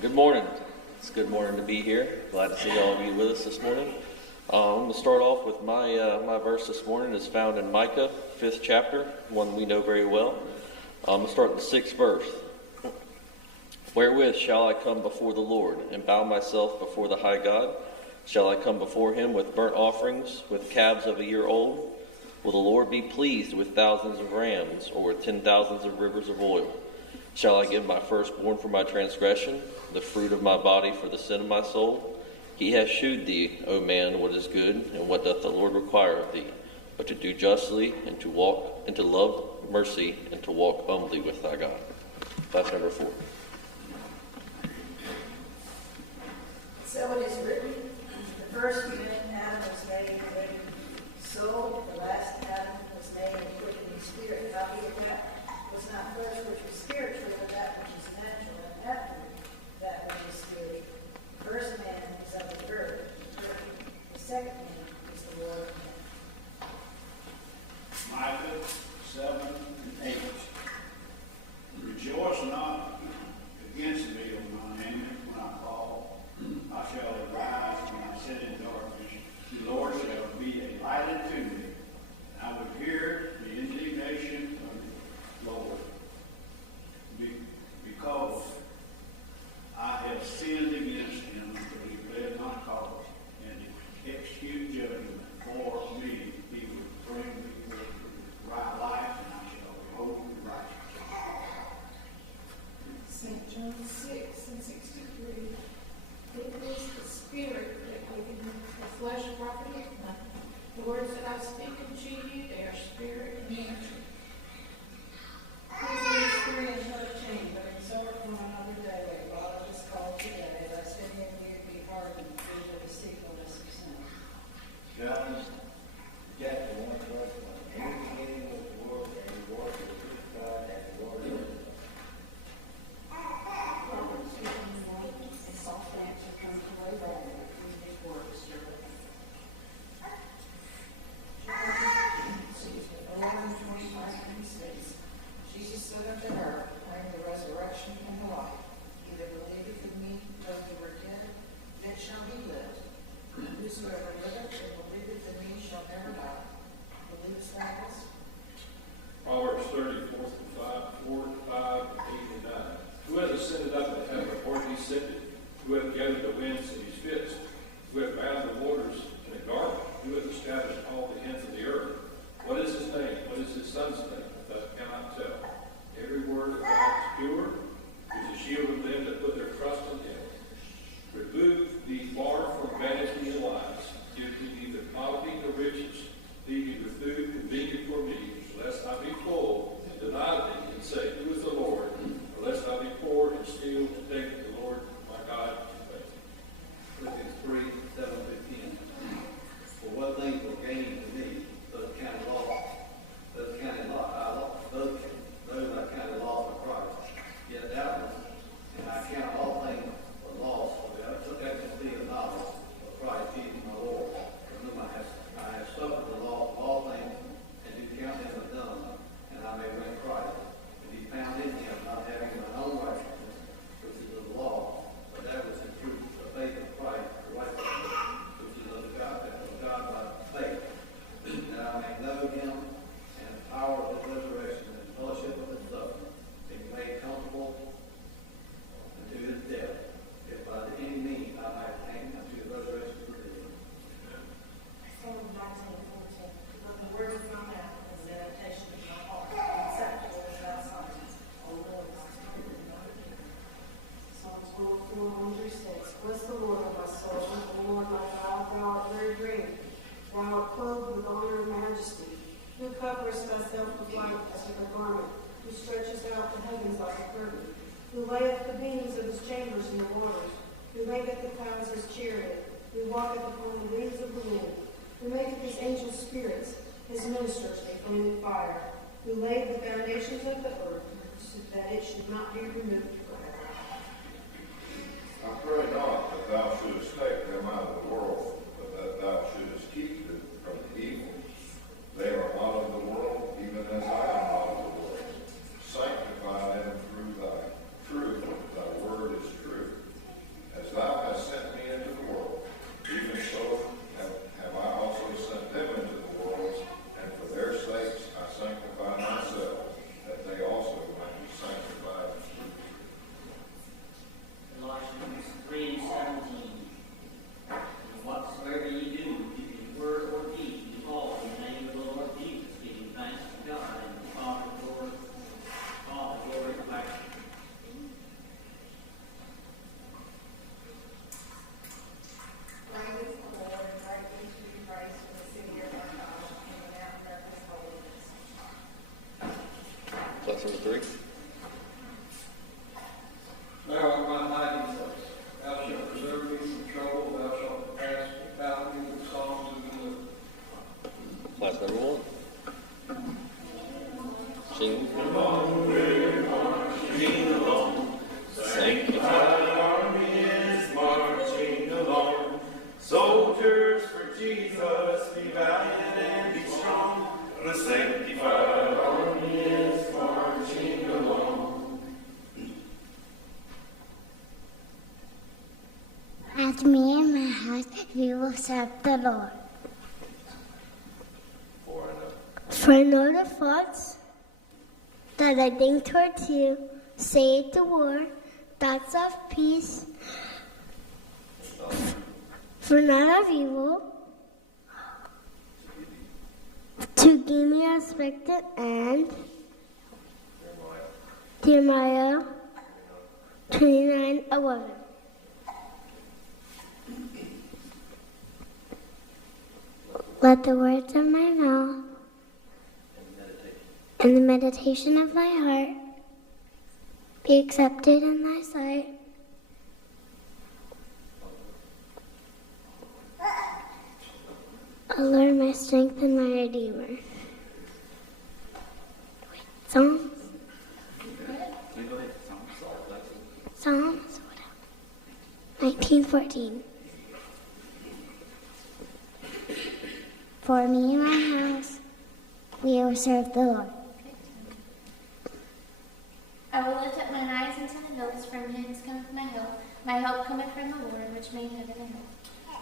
Good morning. It's a good morning to be here. Glad to see all of you with us this morning. I'm going to start off with my verse this morning. Is found in Micah, 5th chapter, one we know very well. I'm going to start in the 6th verse. Wherewith shall I come before the Lord, and bow myself before the high God? Shall I come before him with burnt offerings, with calves of a year old? Will the Lord be pleased with thousands of rams, or with 10,000s of rivers of oil? Shall I give my firstborn for my transgression, the fruit of my body for the sin of my soul? He has shewed thee, O man, what is good, and what doth the Lord require of thee, but to do justly, and to walk, and to love mercy, and to walk humbly with thy God. That's number 4. So it is written, the first man Adam was made in the soul, the last Adam was made in the quickening spirit. Howbeit that was not flesh which was spiritual, but that which is natural, and after that which is spiritual. The first man is of the earth, the second man is the Lord of men. Micah 7 and 8. Rejoice not against me, O mine enemy, when I fall. I shall arise when I sit in darkness. The Lord shall be a light unto me, and I would hear the indignation of the Lord. Because I have sinned against him, but he pled my cause, and to execute judgment for me, he would bring me to right life, and I shall behold the righteous. St. John 6 and 63. It is the Spirit that giveth me, the flesh profiteth nothing. The words that I speak unto you, they are spirit and they are truth. Hebrews 3 and 13, but exhort one another daily, while it is called today, lest any of you be hardened through the deceitfulness of sin. John chapter 1, verse 1. In the beginning was the Word, and the Word was with God, and the Word was God. Romans 15:1, and soft answer comes away rapidly through his works, John 11:25-26. Jesus said unto her, I am the resurrection and the life. He that believeth in me, though he were dead, yet shall he live. Whosoever liveth and believeth in me shall never die. Believest thou this? Proverbs 30, 4 and 5, 8 and 9. Who hath ascended up to heaven, or descended? Who hath gathered the winds in his fists? Who hath bound the waters in a garment? Who hath established all the ends of the earth? What is his name? What is his son's name? Thou cannot tell. Every word of God is pure, is a shield of them that put their trust in him. Remove thee far from vanity and lies. Give me neither poverty nor riches. Leave neither food convenient for me, lest I be full and deny thee, and say, Who is the Lord? Or lest I be poor and steal and take the Lord my God in vain. Philippians 3, 7 through 10. For what things were gained to me, those counted those I counted loss for Christ. Yet doubtless, and I count all things for loss for the excellency of knowledge of Christ Jesus my Lord, for whom I have suffered the loss of all things, and do count them as dung, and I may win Christ, and be found in him, not having my own righteousness, which is of the law, but that which is through the faith of Christ, the righteousness, which is of God by faith, that I may know him and the power of his resurrection and the fellowship of his suffering, being made comfortable unto his death, if by any means I might attain unto the resurrection of the dead. Psalm 19:14. But the words of my mouth and the meditation of my heart be acceptable in thy sight, O Lord, my strength and my redeemer. Psalms 104:1-6. Bless the Lord, O my soul, and the Lord my God, thou art very great. Thou art clothed with honor and majesty. Who coverest thyself with light as with a garment, who stretches out the heavens like a curtain, who layeth the beams of his chambers in the waters, who maketh the clouds his chariot, who walketh upon the wings of the wind, who maketh his angels spirits, his ministers a flaming fire, who laid the foundations of the earth, so that it should not be removed forever. I pray not that thou shouldest take them out of the world, but that thou shouldest keep them from the evil. They are not of the world, even as I am not of the world. Class number 3. Thou art my hiding place. Thou shalt preserve me from trouble. Thou shalt pass without me with songs of deliverance. Class number 1. Sing. Sanctified army is marching along. Soldiers for Jesus, be valiant and be strong. The sanctified army is marching along. As me and my house, we will serve the Lord. For no the thoughts that I think towards you, saith the Lord, thoughts of peace, for not of evil, to give me a expected end. Jeremiah 29:11. Let the words of my mouth and the meditation of my heart be accepted in thy sight. O Lord, my strength and my redeemer. Psalms? Psalms 19:14. For me and my house, we will serve the Lord. I will lift up mine eyes unto the hills, from whence cometh my help. My help cometh from the Lord, which made heaven and earth.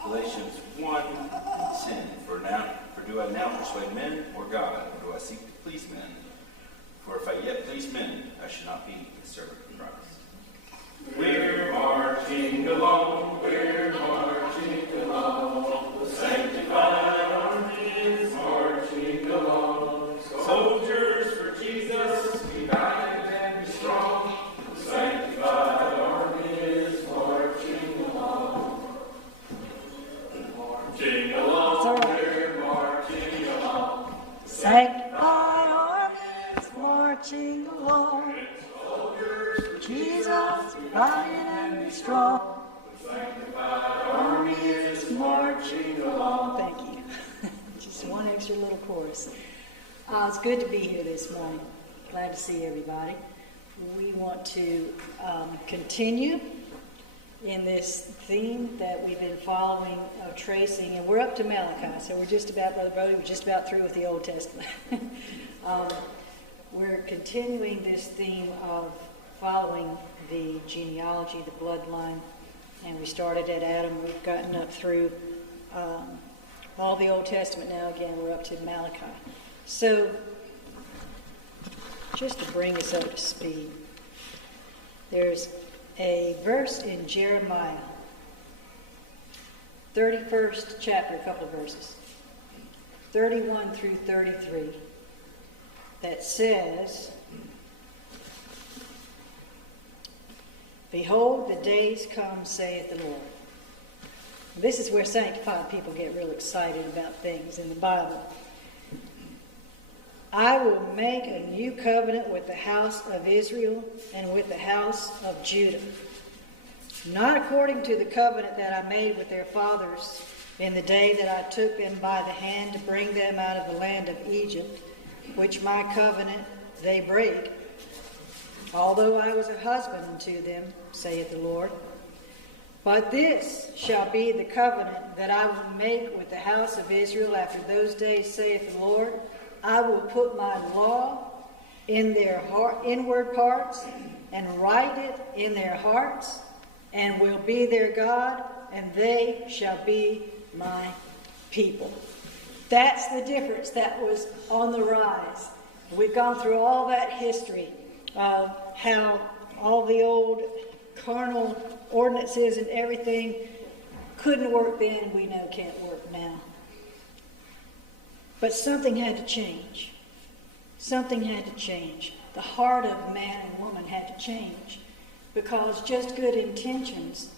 Galatians 1:10. For do I now persuade men or God, or do I seek to please men? For if I yet please men, I should not be the servant of Christ. We're marching along, we're marching along. The sanctified army is marching along. Soldiers for Jesus, be valiant and be strong. The sanctified army is marching along. Marching along, we're marching along. Sanctified armies marching along. Jesus, valiant and be strong. The sanctified army is marching along. Thank you. Just one extra little chorus. It's good to be here this morning. Glad to see everybody. We want to continue in this theme that we've been following of tracing, and we're up to Malachi, so we're just about, Brother Brody, we're just about through with the Old Testament. We're continuing this theme of following the genealogy, the bloodline, and we started at Adam. We've gotten up through all the Old Testament now. Again, we're up to Malachi. So, just to bring us up to speed, there's a verse in Jeremiah, 31st chapter, a couple of verses, 31 through 33, that says, Behold, the days come, saith the Lord. This is where sanctified people get real excited about things in the Bible. I will make a new covenant with the house of Israel and with the house of Judah, not according to the covenant that I made with their fathers in the day that I took them by the hand to bring them out of the land of Egypt, which my covenant they break, although I was a husband unto them, saith the Lord. But this shall be the covenant that I will make with the house of Israel after those days, saith the Lord. I will put my law in their inward parts and write it in their hearts, and will be their God, and they shall be my people. That's the difference that was on the rise. We've gone through all that history of how all the old carnal ordinances and everything couldn't work then, we know can't work now. But something had to change. Something had to change. The heart of man and woman had to change, because just good intentions,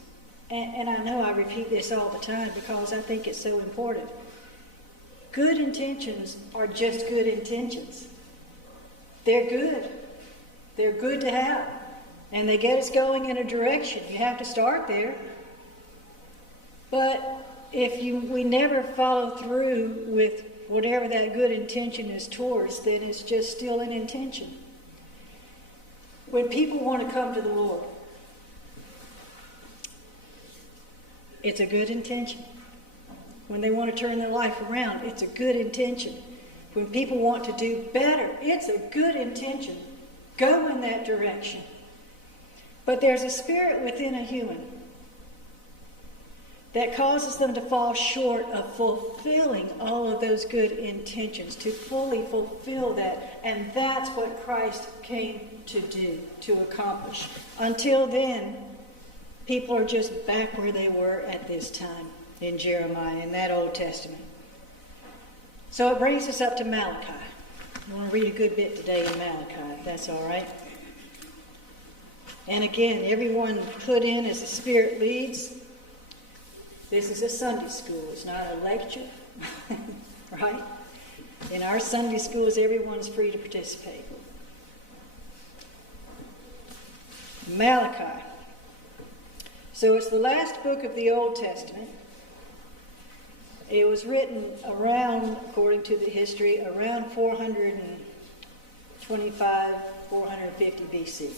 and I know I repeat this all the time because I think it's so important. Good intentions are just good intentions. They're good. They're good to have. And they get us going in a direction. You have to start there. But if we never follow through with whatever that good intention is towards, then it's just still an intention. When people want to come to the Lord, it's a good intention. When they want to turn their life around, it's a good intention. When people want to do better, it's a good intention. Go in that direction. But there's a spirit within a human that causes them to fall short of fulfilling all of those good intentions, to fully fulfill that. And that's what Christ came to do, to accomplish. Until then, people are just back where they were at this time in Jeremiah, in that Old Testament. So it brings us up to Malachi. I want to read a good bit today in Malachi, if that's all right. And again, everyone put in as the Spirit leads. This is a Sunday school. It's not a lecture, right? In our Sunday schools, everyone's free to participate. Malachi. So it's the last book of the Old Testament. It was written around, according to the history, around 425, 450 BC.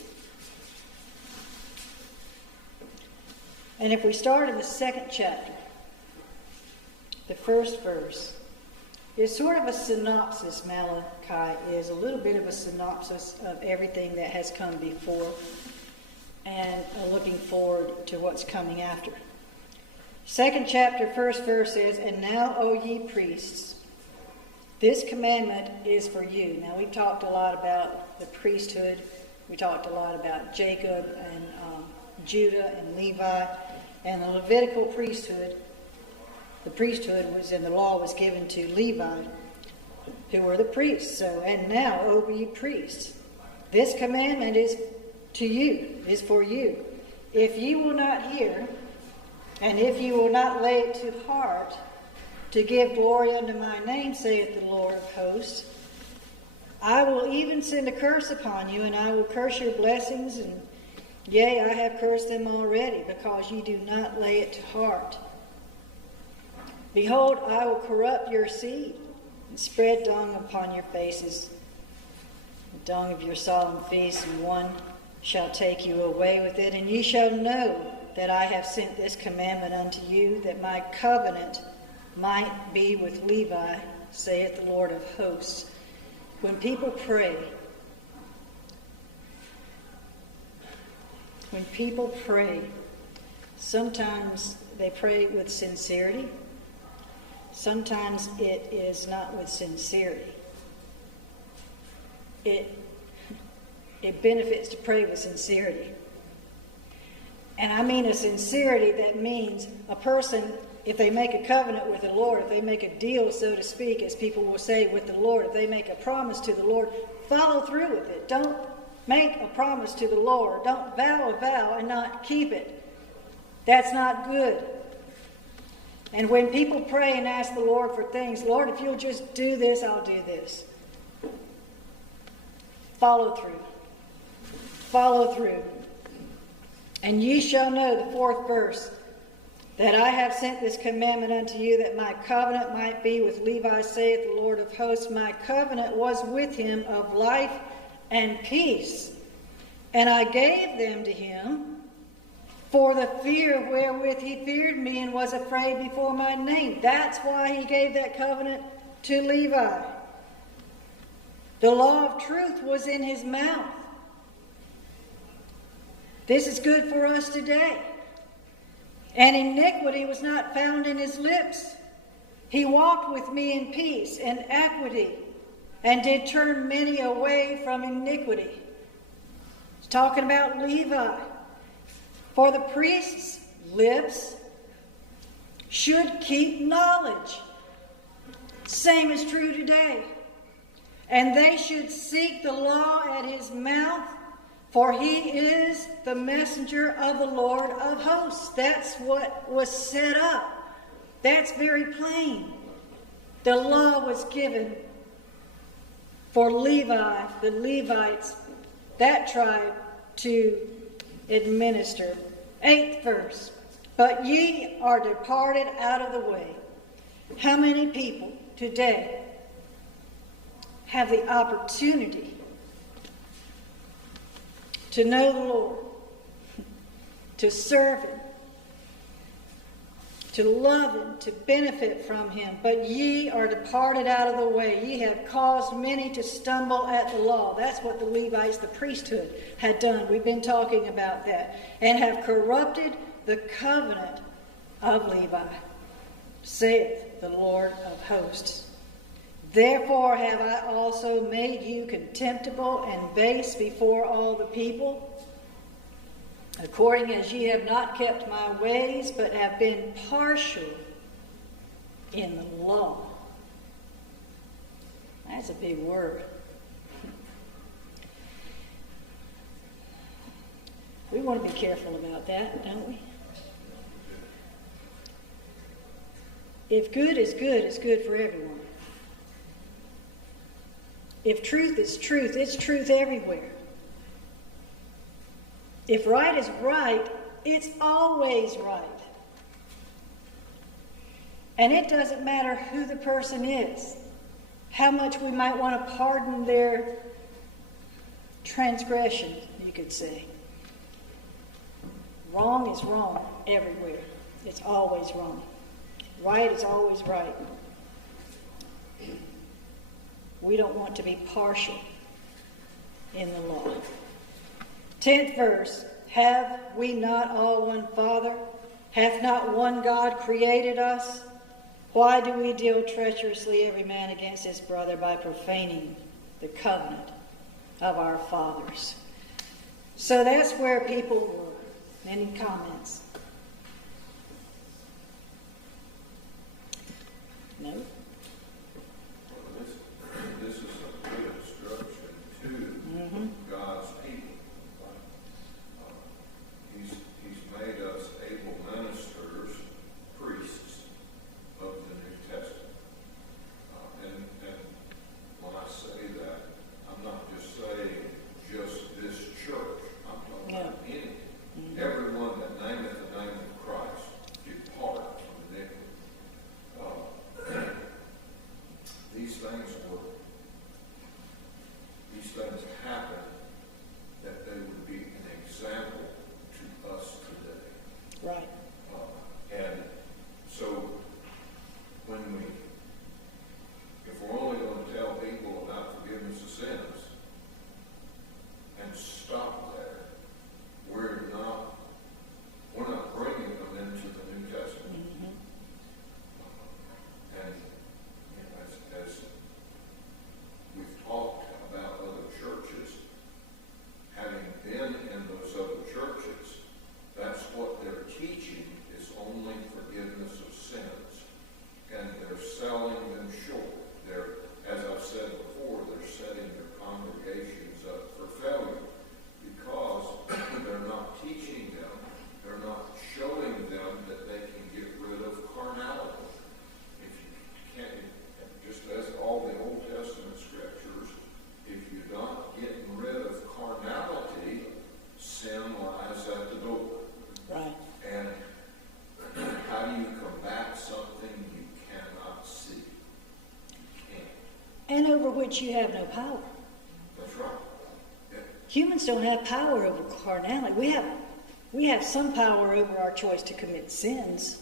And if we start in the second chapter, the first verse, it's sort of a synopsis. Malachi is a little bit of a synopsis of everything that has come before and looking forward to what's coming after. Second chapter, first verse says, "And now, O ye priests, this commandment is for you." Now, we've talked a lot about the priesthood. We talked a lot about Jacob and Judah and Levi and the Levitical priesthood. The priesthood was, and the law was given to Levi, who were the priests. So, "And now, O ye priests, this commandment is to you, is for you. If ye will not hear, and if ye will not lay it to heart, to give glory unto my name, saith the Lord of hosts, I will even send a curse upon you, and I will curse your blessings, and yea, I have cursed them already, because ye do not lay it to heart. Behold, I will corrupt your seed, and spread dung upon your faces, the dung of your solemn feasts, and one shall take you away with it, and ye shall know that I have sent this commandment unto you, that my covenant might be with Levi, saith the Lord of hosts." When people pray, sometimes they pray with sincerity. Sometimes it is not with sincerity. It benefits to pray with sincerity. And I mean a sincerity that means a person, if they make a covenant with the Lord, if they make a deal, so to speak, as people will say, with the Lord, if they make a promise to the Lord, follow through with it. Don't make a promise to the Lord. Don't vow a vow and not keep it. That's not good. And when people pray and ask the Lord for things, "Lord, if you'll just do this, I'll do this." Follow through. Follow through. "And ye shall know," the fourth verse, "that I have sent this commandment unto you, that my covenant might be with Levi, saith the Lord of hosts. My covenant was with him of life and peace, and I gave them to him for the fear wherewith he feared me and was afraid before my name." That's why he gave that covenant to Levi. The law of truth was in his mouth. This is good for us today. "And iniquity was not found in his lips. He walked with me in peace and equity, and did turn many away from iniquity." It's talking about Levi. "For the priest's lips should keep knowledge." Same is true today. "And they should seek the law at his mouth, for he is the messenger of the Lord of hosts." That's what was set up. That's very plain. The law was given for Levi, the Levites, that tribe to administer. 8th verse. But ye are departed out of the way. How many people today have the opportunity to know the Lord, to serve Him, to love Him, to benefit from Him? But ye are departed out of the way. Ye have caused many to stumble at the law. That's what the Levites, the priesthood, had done. We've been talking about that. And have corrupted the covenant of Levi, saith the Lord of hosts. Therefore have I also made you contemptible and base before all the people, according as ye have not kept my ways, but have been partial in the law. That's a big word. We want to be careful about that, don't we? If good is good, it's good for everyone. If truth is truth, it's truth everywhere. If right is right, it's always right. And it doesn't matter who the person is, how much we might want to pardon their transgression, you could say. Wrong is wrong everywhere. It's always wrong. Right is always right. We don't want to be partial in the law. 10th verse. Have we not all one Father? Hath not one God created us? Why do we deal treacherously every man against his brother by profaning the covenant of our fathers? So that's where people were. Any comments? No? This is a good instruction to God's people. He's made us able ministers, priests of the New Testament. And when I say that, I'm not just saying just this church. I'm talking about any. Everyone that nameth the name of Christ depart from iniquity. These things happen that they would be an example to us today. Right. And so if we're only going to tell people about forgiveness of sins and stop there, we're not bringing them into the New Testament. And as we've talked about other churches, having been in those other churches, that's what they're teaching is only forgiveness of sins. And they're selling them short. As I've said before, they're setting their congregations up for failure because they're not teaching them, they're not showing them that they can get rid of carnality. If you can't, just as all the Old Testament scriptures, if you're not getting rid of carnality, sin lies at the door. Right. And how do you combat something you cannot see? You can't. And over which you have no power. That's right. Yeah. Humans don't have power over carnality. We have some power over our choice to commit sins.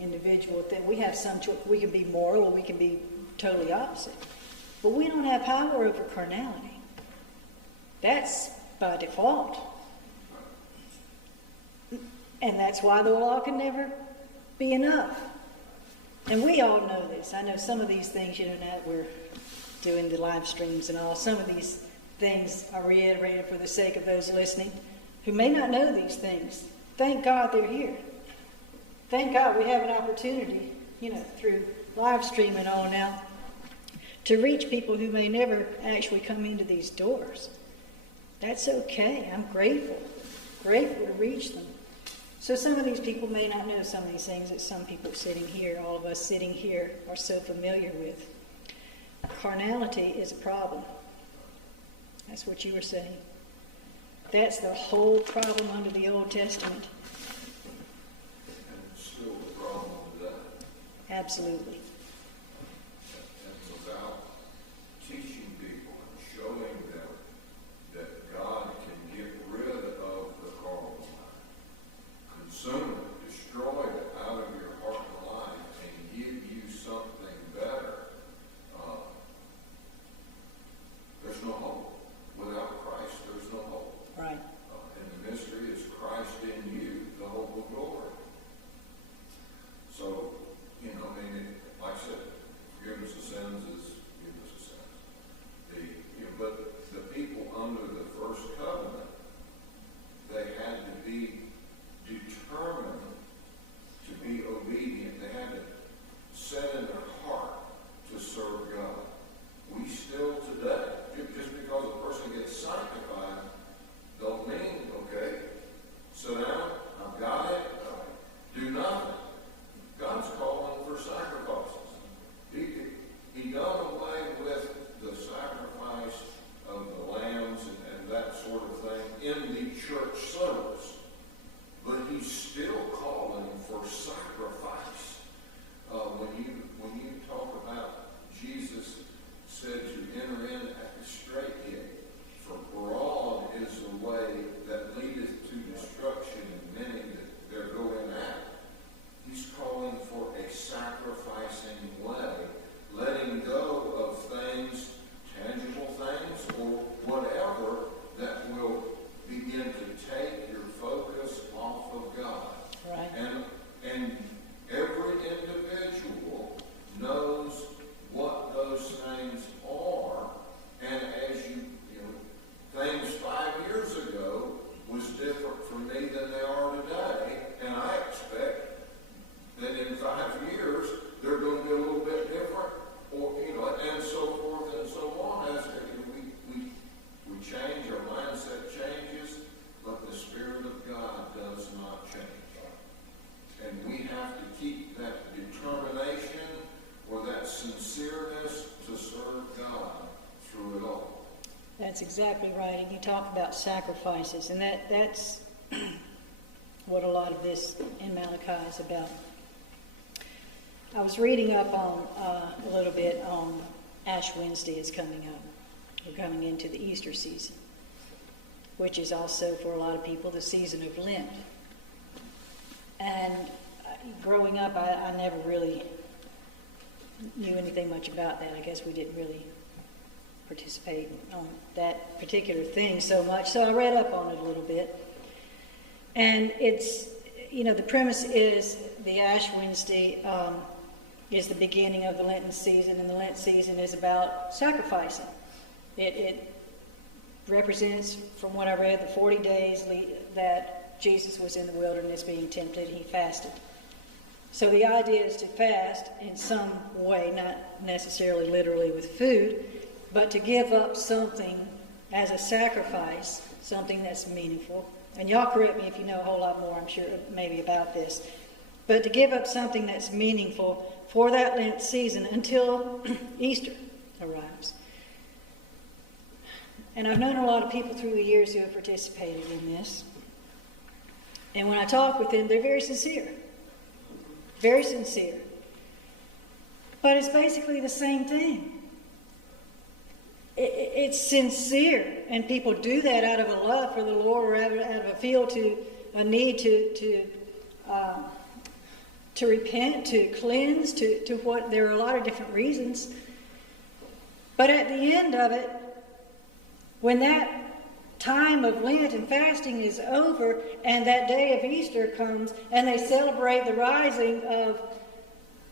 Individual thing. We have some choice. We can be moral or we can be totally opposite. But we don't have power over carnality. That's by default. And that's why the law can never be enough. And we all know this. I know some of these things, now we're doing the live streams and all. Some of these things are reiterated for the sake of those listening who may not know these things. Thank God they're here. Thank God we have an opportunity, through live stream and all now, to reach people who may never actually come into these doors. That's okay. I'm grateful to reach them. So some of these people may not know some of these things that some people sitting here, all of us sitting here, are so familiar with. Carnality is a problem. That's what you were saying. That's the whole problem under the Old Testament. And it's still the problem today. Absolutely. And without teaching people and showing them that God can get rid of the carnal mind, consume it, destroy it out of your heart and life, and give you something better, there's no hope. Without Christ, there's no hope. Right. And the mystery is Christ in you, the hope of glory. So, like I said, forgiveness of sins is forgiveness of sins. But the people under the first covenant, they had to be determined to be obedient. They had to set in their heart to serve God. We still today, just because a person gets sanctified, don't mean, okay, sit down, I've got it, do nothing. God's calling for sacrifices. He done away with the sacrifice of the lambs and that sort of thing in the church service. But he's still calling for sacrifice. When you talk about Jesus said to enter in at the straight gate, for broad is the way that leadeth to destruction, and many that there go in at. He's calling for a sacrificing way, letting go of things, tangible things, or whatever that will begin to take your focus off of God. Right. And every individual knows what those things are, and as things 5 years ago was different for me than they are today, and I expect that in 5 years they're going to be a little bit different, or and so forth and so on. As we change, our mindset changes, but the Spirit of God does not change, and we have to keep that determination or that sincereness to serve God through it all. That's exactly right. And you talk about sacrifices, and that's what a lot of this in Malachi is about. I was reading up on a little bit on Ash Wednesday is coming up. We're coming into the Easter season, which is also for a lot of people the season of Lent. And growing up, I never really knew anything much about that. I guess we didn't really participate on that particular thing so much. So I read up on it a little bit. And it's, the premise is the Ash Wednesday is the beginning of the Lenten season, and the Lent season is about sacrificing. It represents, from what I read, the 40 days that Jesus was in the wilderness being tempted. He fasted. So the idea is to fast in some way, not necessarily literally with food, but to give up something as a sacrifice, something that's meaningful. And y'all correct me if you know a whole lot more, I'm sure, maybe about this. But to give up something that's meaningful for that Lent season until Easter arrives. And I've known a lot of people through the years who have participated in this. And when I talk with them, they're very sincere. Very sincere. But it's basically the same thing. It's sincere, and people do that out of a love for the Lord, or out of a feel to a need to repent, to cleanse, to what. There are a lot of different reasons. But at the end of it, when that time of Lent and fasting is over, and that day of Easter comes, and they celebrate the rising of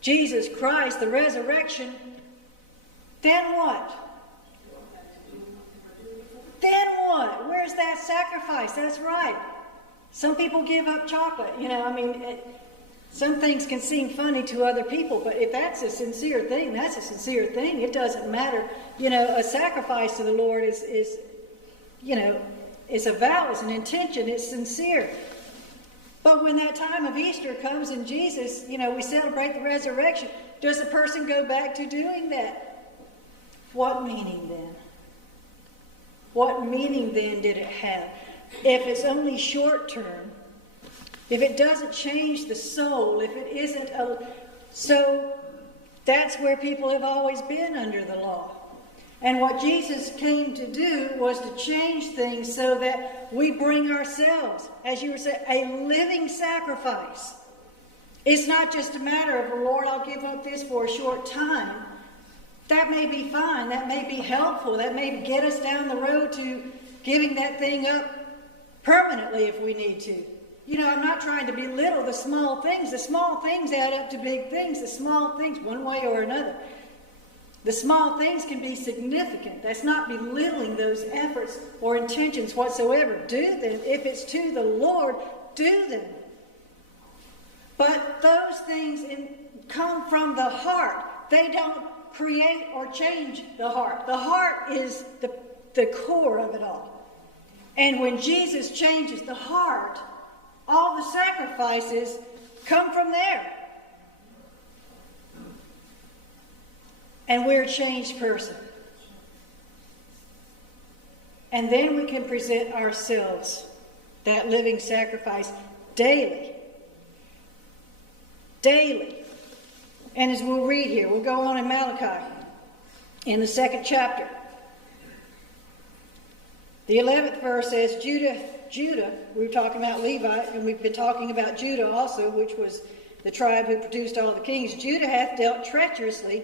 Jesus Christ, the resurrection, then what? Then what? Where's that sacrifice? That's right. Some people give up chocolate. Some things can seem funny to other people, but if that's a sincere thing, that's a sincere thing. It doesn't matter. A sacrifice to the Lord is it's a vow, it's an intention, it's sincere. But when that time of Easter comes and Jesus, we celebrate the resurrection, does the person go back to doing that? What meaning then? what meaning then did it have? If it's only short term, if it doesn't change the soul, if it isn't so that's where people have always been under the law. And what Jesus came to do was to change things so that we bring ourselves, as you were saying, a living sacrifice. It's not just a matter of, Lord, I'll give up this for a short time. That may be fine. That may be helpful. That may get us down the road to giving that thing up permanently if we need to. You know, I'm not trying to belittle the small things. The small things add up to big things. The small things, one way or another. The small things can be significant. That's not belittling those efforts or intentions whatsoever. Do them. If it's to the Lord, do them. But those things come from the heart. They don't create or change the heart. The heart is the core of it all. And when Jesus changes the heart, all the sacrifices come from there. And we're a changed person. And then we can present ourselves, that living sacrifice, daily. Daily. And as we'll read here, we'll go on in Malachi, in the 2nd chapter. The 11th verse says, Judah, we were talking about Levi, and we've been talking about Judah also, which was the tribe who produced all the kings. Judah hath dealt treacherously,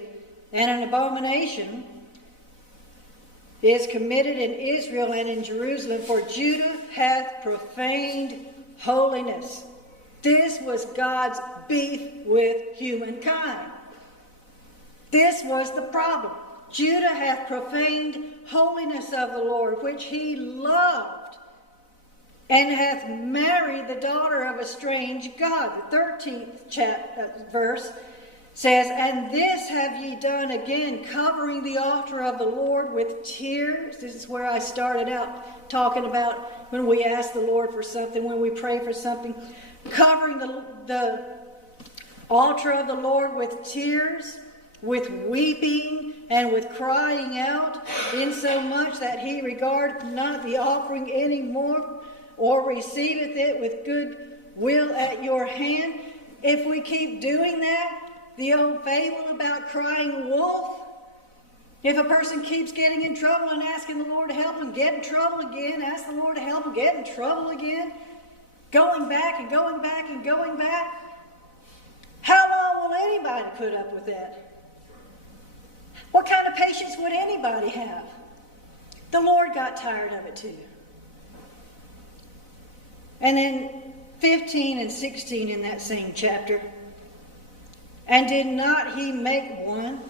and an abomination is committed in Israel and in Jerusalem, for Judah hath profaned holiness. This was God's beef with humankind. This was the problem. Judah hath profaned holiness of the Lord, which he loved, and hath married the daughter of a strange god. The 13th verse says, and this have ye done again, covering the altar of the Lord with tears. This is where I started out talking about when we ask the Lord for something, when we pray for something. Covering the altar of the Lord with tears, with weeping, and with crying out, insomuch that he regardeth not the offering any more, or receiveth it with good will at your hand. If we keep doing that, the old fable about crying wolf, if a person keeps getting in trouble and asking the Lord to help him, get in trouble again, ask the Lord to help him, get in trouble again, going back and going back and going back, how long will anybody put up with that? What kind of patience would anybody have? The Lord got tired of it too. And then 15 and 16 in that same chapter. And did not he make one?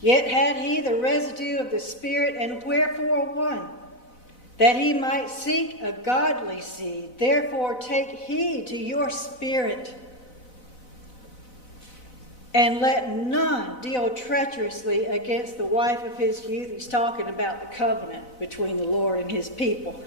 Yet had he the residue of the Spirit, and wherefore one? That he might seek a godly seed. Therefore take heed to your spirit. And let none deal treacherously against the wife of his youth. He's talking about the covenant between the Lord and his people.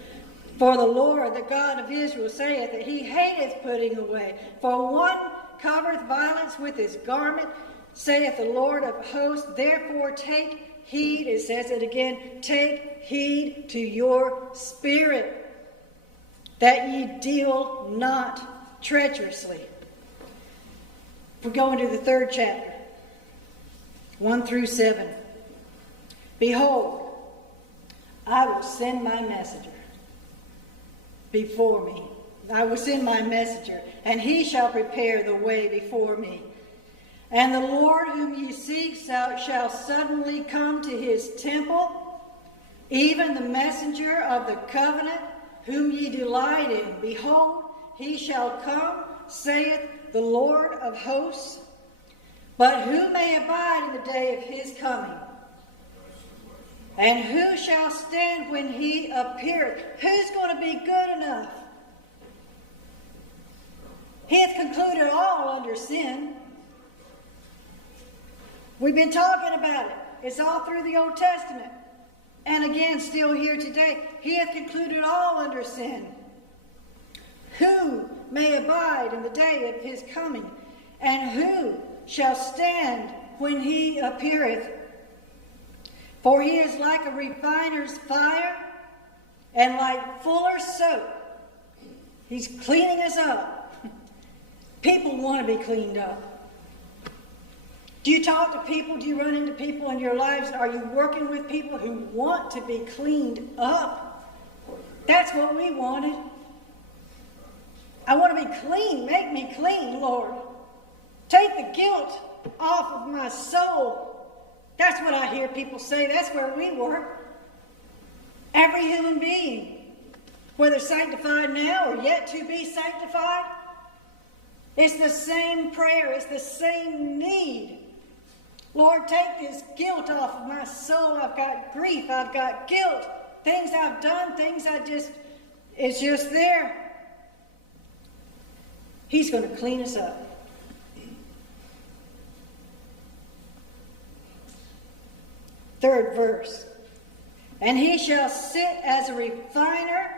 For the Lord, the God of Israel, saith that he hateth putting away. For one covereth violence with his garment, saith the Lord of hosts. Therefore take heed, it says it again, take heed to your spirit, that ye deal not treacherously. We're going to the 3rd chapter, 1 through 7. Behold, I will send my messenger before me. I will send my messenger, and he shall prepare the way before me. And the Lord whom ye seek shall suddenly come to his temple, even the messenger of the covenant whom ye delight in. Behold, he shall come, saith the Lord of hosts. But who may abide in the day of his coming? And who shall stand when he appeareth? Who's going to be good enough? He hath concluded all under sin. We've been talking about it. It's all through the Old Testament. And again, still here today. He hath concluded all under sin. Who may abide in the day of his coming? And who shall stand when he appeareth? For he is like a refiner's fire and like fuller's soap. He's cleaning us up. People want to be cleaned up. Do you talk to people? Do you run into people in your lives? Are you working with people who want to be cleaned up? That's what we wanted. I want to be clean. Make me clean, Lord. Take the guilt off of my soul. That's what I hear people say. That's where we were. Every human being, whether sanctified now or yet to be sanctified, it's the same prayer. It's the same need. Lord, take this guilt off of my soul. I've got grief. I've got guilt. Things I've done, it's just there. He's going to clean us up. Third verse. And he shall sit as a refiner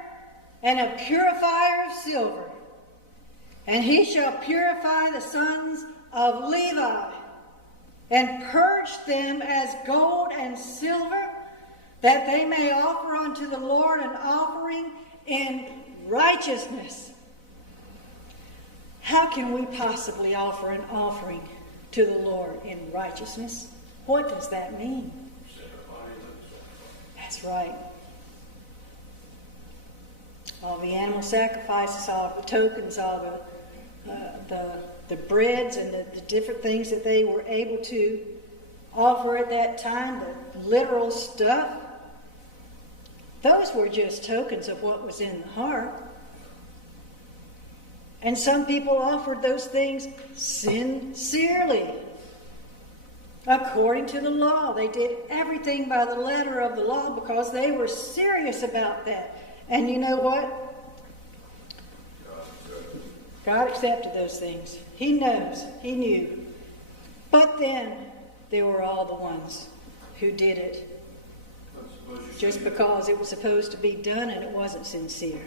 and a purifier of silver. And he shall purify the sons of Levi and purge them as gold and silver, that they may offer unto the Lord an offering in righteousness. How can we possibly offer an offering to the Lord in righteousness? What does that mean? That's right. All the animal sacrifices, all the tokens, all the breads and the different things that they were able to offer at that time, the literal stuff, those were just tokens of what was in the heart. And some people offered those things sincerely, according to the law. They did everything by the letter of the law because they were serious about that. And you know what? God accepted those things. He knows. He knew. But then there were all the ones who did it just because it was supposed to be done and it wasn't sincere.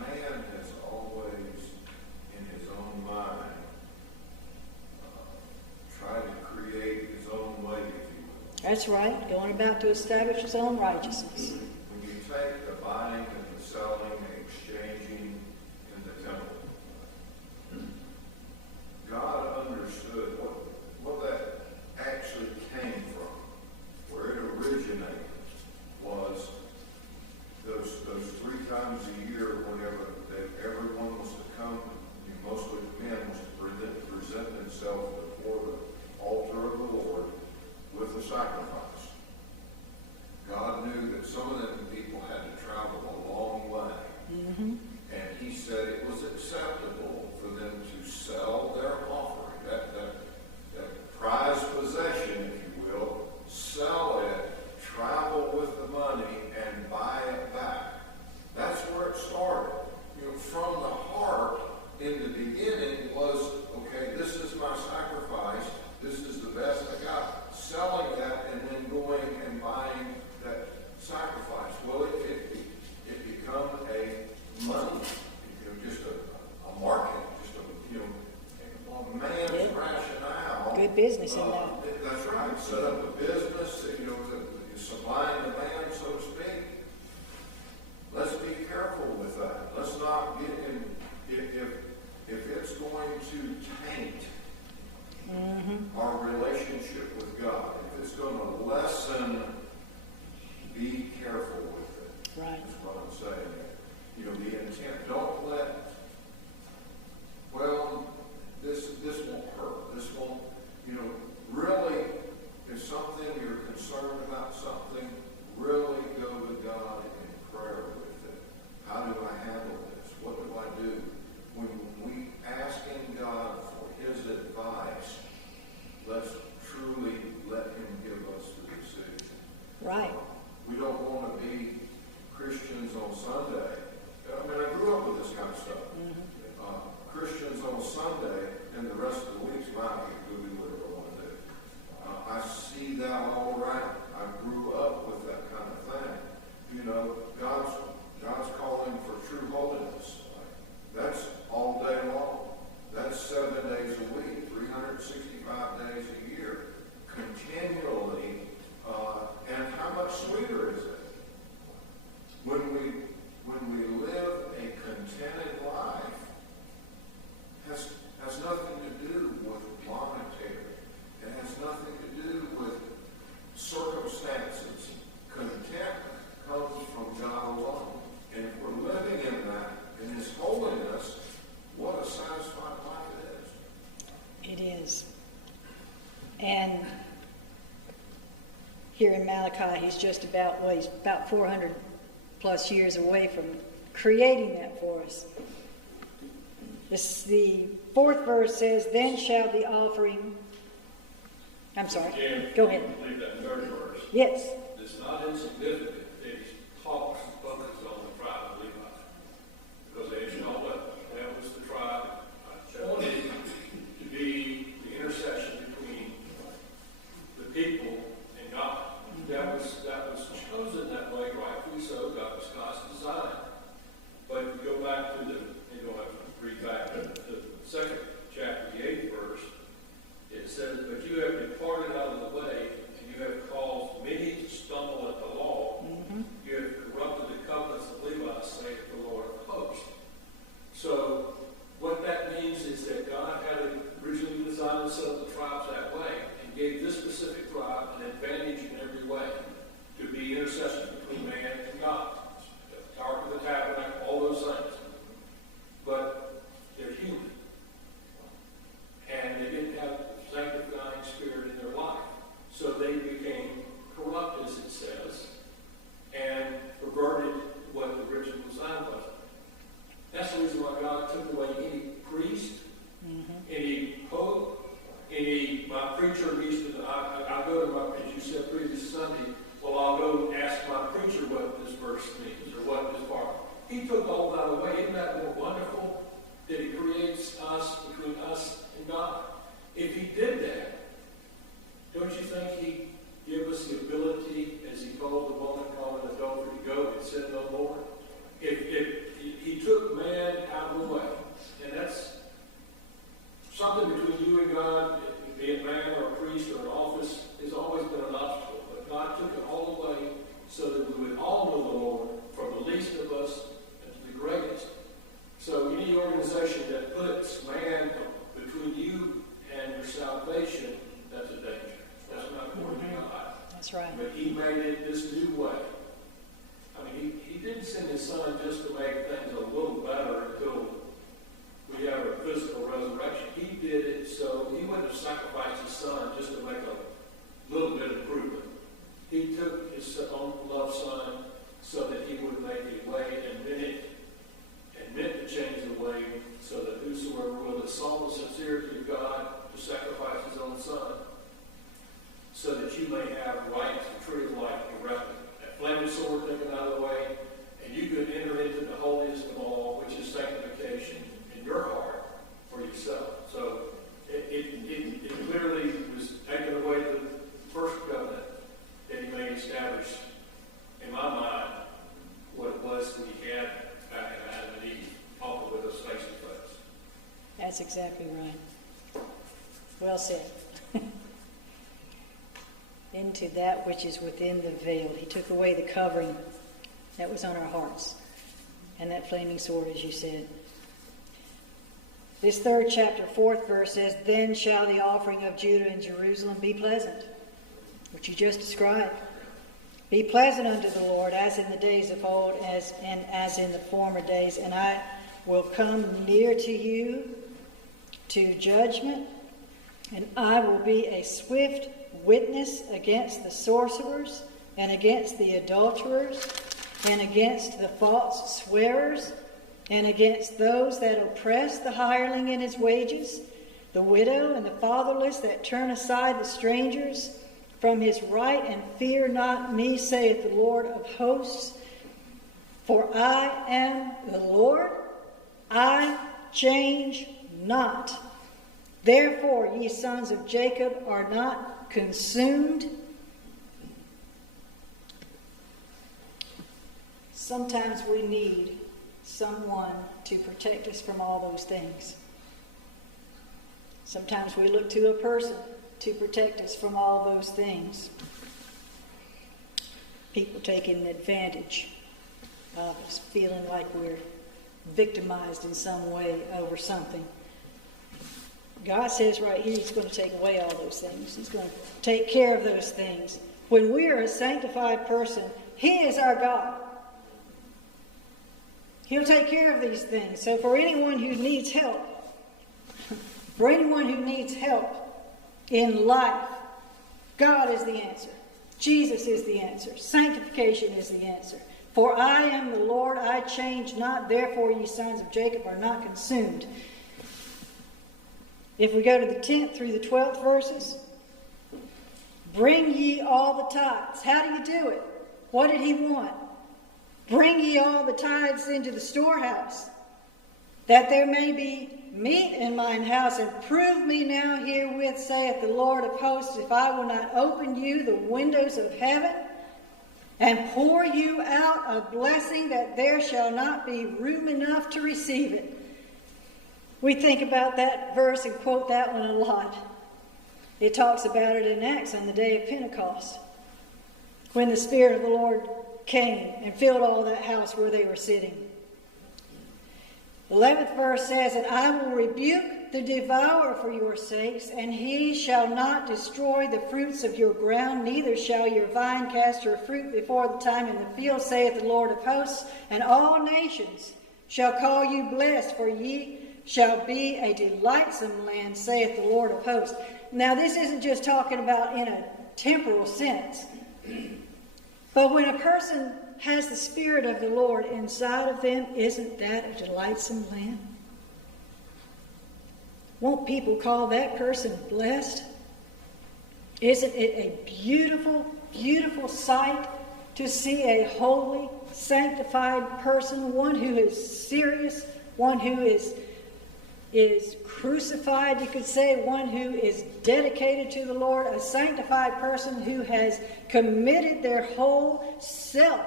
Man has always, in his own mind, tried to create his own way, if you will. That's right. Going about to establish his own righteousness. When you take the buying and the selling and exchanging in the temple, God understood what that actually came from. Where it originated was those 3 times a year whenever everyone was to come, mostly the men, was to present themselves before the altar of the Lord with a sacrifice. God knew that some of them people had to travel a long way. Mm-hmm. And he said it was acceptable for them to sell their offering, that prized possession, if you will, sell it, travel with the money, and buy it back. That's where it started. From the heart, in the beginning, was, okay, this is my sacrifice, this is the best I got. Selling that and then going and buying that sacrifice. Well, it become a money, just a market, just a man's rationale. Good business in that. That's right. Set up a business, supply and demand, so to speak. Let's be careful with that. Let's not get in, if it's going to taint our relationship with God, if it's going to lessen, be careful with it. Right. That's what I'm saying. The intent. Don't let, well, this won't hurt. This won't, really, if something you're concerned about something, really go to God in prayer with it. How do I handle this? What do I do? When we asking God for his advice, let's truly let him give us the decision. Right. We don't want to be Christians on Sunday. I grew up with this kind of stuff. Mm-hmm. Christians on Sunday, and the rest of the week's mine. I can do whatever I want to do. I see that all around. I grew up with that kind of thing. God's calling for true holiness. That's all day long. That's 7 days a week, 365 days a year, continually, Malachi, he's just about, well, he's about 400 plus years away from creating that for us. The 4th verse says, then shall the offering, I'm sorry, go ahead. Leave that 3rd verse. Yes. It's not insignificant that he talks and focuses on the tribe of Levi. Because as you know, that was the tribe wanted to be the intercession between the people and God. That was chosen that way, rightfully so. That was God's design. But if you go back to you don't have to read back to the 2nd chapter, the 8th verse, it says, but you have departed out of the way, and you have caused many to stumble at the law. Mm-hmm. You have corrupted the covenants of Levi, saith the Lord of hosts. So what that means is that God had originally designed and set up the tribes that way, and gave this specific tribe an advantage in every way to be intercession between man and God. The Ark of the Tabernacle, all those things. But they're human. And they didn't have the sanctifying spirit in their life. So they became corrupt, as it says, and perverted what the original design was. That's the reason why God took away any priest, any pope, my preacher needs to, I go to my, as you said previous Sunday, well, I'll go ask my preacher what this verse means, or what this part. He took all that away. Isn't that more wonderful that he creates us, between us and God? If he did that, don't you think he'd give us the ability, as he called the woman called an adultery, to go and sin no more? If he took man out of the way, and that's something between you and God, be it man or a priest or an office, has always been an obstacle. But God took it all away so that we would all know the Lord, from the least of us and to the greatest. So any organization that puts man between you and your salvation, that's a danger. That's not according to God. That's right. But he made it this new way. I mean, he didn't send his son just to make things a little better until we have a physical resurrection. He did it so he wouldn't have sacrificed his son just to make a little bit of improvement. He took his own beloved son so that he would make a way and meant to change the way, so that whosoever will that saw the sincerity of God to sacrifice his own son, so that you may have right to the tree of life around that flaming sword taken out of the way, and you could enter into the holiest of all, which is sanctification in your heart for yourself. So it clearly was taking away the first covenant that he may establish, in my mind, what it was that he had back in Adam and Eve, talking with us face to face. That's exactly right. Well said. Into that which is within the veil. He took away the covering that was on our hearts. And that flaming sword, as you said. This 3rd chapter, 4th verse says, then shall the offering of Judah and Jerusalem be pleasant, which you just described. Be pleasant unto the Lord, as in the days of old, as in the former days. And I will come near to you to judgment, and I will be a swift witness against the sorcerers, and against the adulterers, and against the false swearers, and against those that oppress the hireling in his wages, the widow and the fatherless that turn aside the strangers from his right, and fear not me, saith the Lord of hosts. For I am the Lord, I change not. Therefore, ye sons of Jacob are not consumed. Sometimes we need someone to protect us from all those things. Sometimes we look to a person to protect us from all those things. People taking advantage of us, feeling like we're victimized in some way over something. God says right here he's going to take away all those things. He's going to take care of those things. When we are a sanctified person, he is our God. He'll take care of these things. So for anyone who needs help, in life, God is the answer. Jesus is the answer. Sanctification is the answer. For I am the Lord, I change not, therefore ye sons of Jacob are not consumed. If we go to the 10th through the 12th verses, bring ye all the tithes. How do you do it? What did he want? Bring ye all the tithes into the storehouse, that there may be meat in mine house, and prove me now herewith, saith the Lord of hosts, if I will not open you the windows of heaven, and pour you out a blessing that there shall not be room enough to receive it. We think about that verse and quote that one a lot. It talks about it in Acts on the day of Pentecost, when the Spirit of the Lord came and filled all that house where they were sitting. 11th verse says, and I will rebuke the devourer for your sakes, and he shall not destroy the fruits of your ground, neither shall your vine cast her fruit before the time in the field, saith the Lord of hosts. And all nations shall call you blessed, for ye shall be a delightsome land, saith the Lord of hosts. Now this isn't just talking about in a temporal sense, but when a person has the Spirit of the Lord inside of them, isn't that a delightsome land? Won't people call that person blessed? Isn't it a beautiful, beautiful sight to see a holy, sanctified person, one who is serious, one who is crucified, you could say, one who is dedicated to the Lord, a sanctified person who has committed their whole self,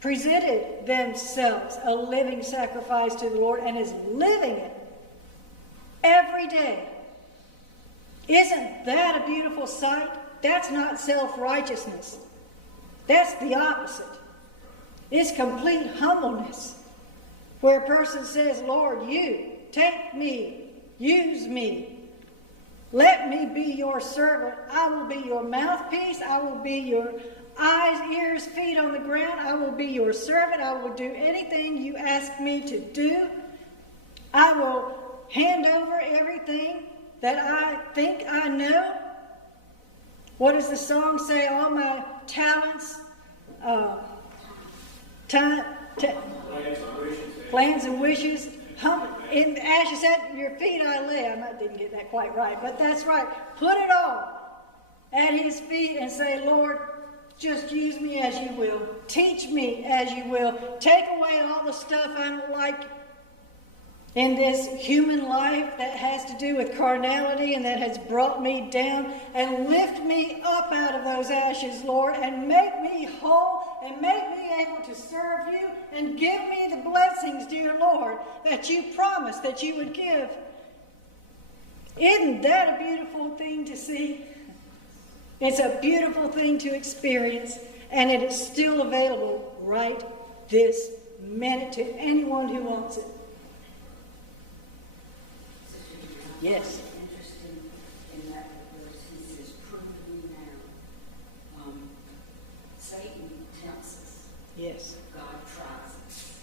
presented themselves a living sacrifice to the Lord, and is living it every day. Isn't that a beautiful sight? That's not self-righteousness. That's the opposite. It's complete humbleness, where a person says, Lord, you take me, use me. Let me be your servant. I will be your mouthpiece. I will be your eyes, ears, feet on the ground. I will be your servant. I will do anything you ask me to do. I will hand over everything that I think I know. What does the song say? All my talents, plans and wishes. In the ashes at your feet I lay. I didn't get that quite right, but that's right. Put it all at his feet and say, Lord, just use me as you will. Teach me as you will. Take away all the stuff I don't like in this human life that has to do with carnality and that has brought me down, and lift me up out of those ashes, Lord, and make me whole and make me able to serve you and give me the blessings, dear Lord, that you promised that you would give. Isn't that a beautiful thing to see? It's a beautiful thing to experience, and it is still available right this minute to anyone who wants it. Yes. Interesting in that verse, he says, prove me now. Satan tempts us. Yes. God tries us.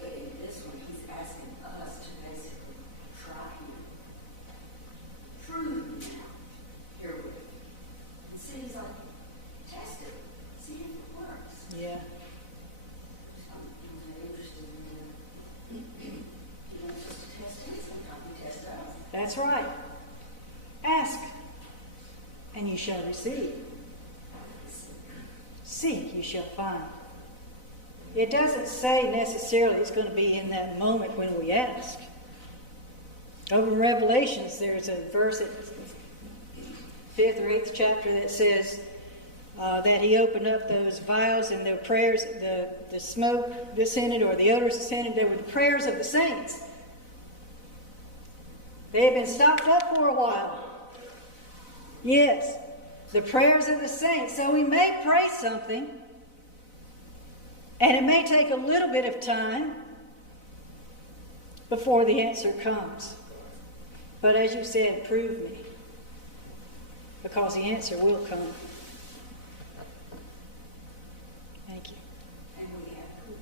But in this one, he's asking us to basically try him. Prove me now. Here with it. And see, he's like, test it. See if it works. Yeah. So I'm interested in that. He wants us to test him. Sometimes we test us. That's right. Ask, and you shall receive. Seek, you shall find. It doesn't say necessarily it's going to be in that moment when we ask. Over in Revelations, there's a verse, 5th or 8th chapter, that says that he opened up those vials, and the prayers, the smoke descended, or the odors descended. They were the prayers of the saints. They had been stopped up for a while. Yes, the prayers of the saints. So we may pray something, and it may take a little bit of time before the answer comes. But as you said, prove me, because the answer will come. Thank you. And we have proof.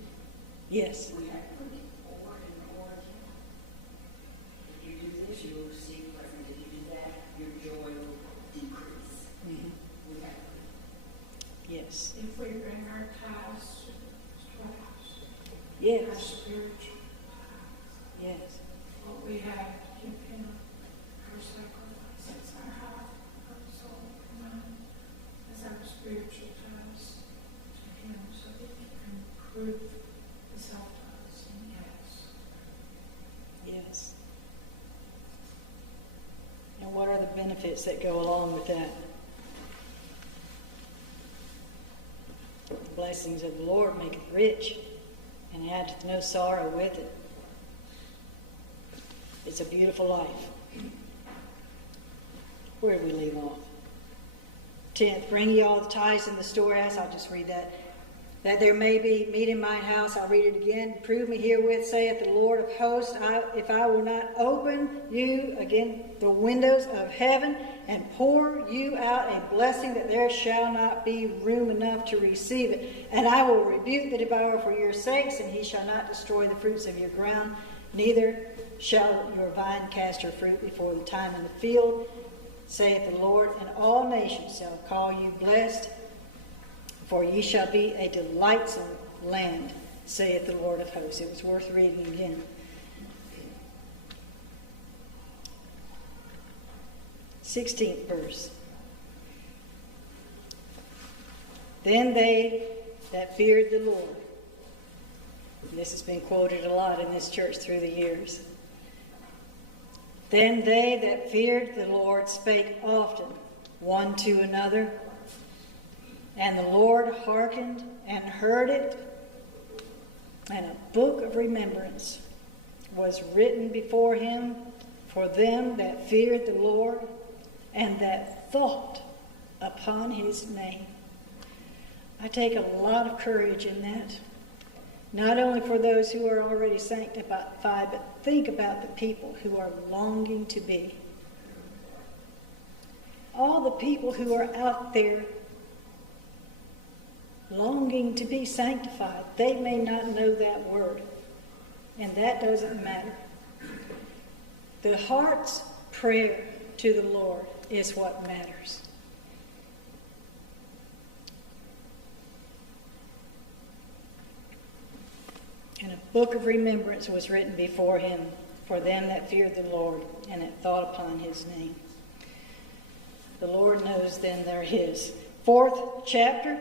Yes. We have proof over and over again. If you do this, you will receive blessings. If you do that, your joy will decrease. Mm-hmm. We have proof. our Yes, spiritual tithes. yes, What we have to give him, our sacrifices, our heart, our soul, mind, as our spiritual tithes to him, so that he can prove himself to us, and yes. yes. And what are the benefits that go along with that? The blessings of the Lord maketh rich, and addeth no sorrow with it. It's a beautiful life. Where did we leave off? 10th, bring ye all the tithes in the storehouse. I'll just read that. That there may be meat in mine house. I'll read it again. Prove me herewith, saith the Lord of hosts, if I will not open you, again, the windows of heaven, and pour you out a blessing that there shall not be room enough to receive it. And I will rebuke the devourer for your sakes, and he shall not destroy the fruits of your ground, neither shall your vine cast her fruit before the time in the field, saith the Lord. And all nations shall call you blessed, for ye shall be a delightsome land, saith the Lord of hosts. It was worth reading again. 16th verse. Then they that feared the Lord. And this has been quoted a lot in this church through the years. Then they that feared the Lord spake often one to another, and the Lord hearkened and heard it, and a book of remembrance was written before him for them that feared the Lord and that thought upon his name. I take a lot of courage in that. Not only for those who are already sanctified, but think about the people who are longing to be. All the people who are out there longing to be sanctified, they may not know that word, and that doesn't matter. The heart's prayer to the Lord is what matters. And a book of remembrance was written before him for them that feared the Lord and that thought upon his name. The Lord knows then they're his. 4th chapter,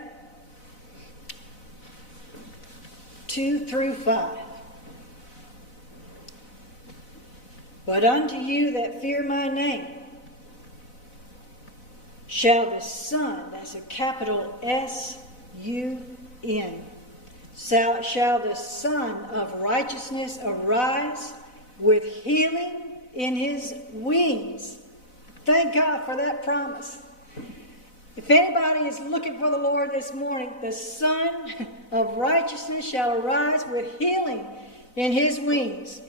2 through 5. But unto you that fear my name shall the Son, that's a capital S-U-N, shall the Son of righteousness arise with healing in his wings. Thank God for that promise. If anybody is looking for the Lord this morning, the Son of righteousness shall arise with healing in his wings.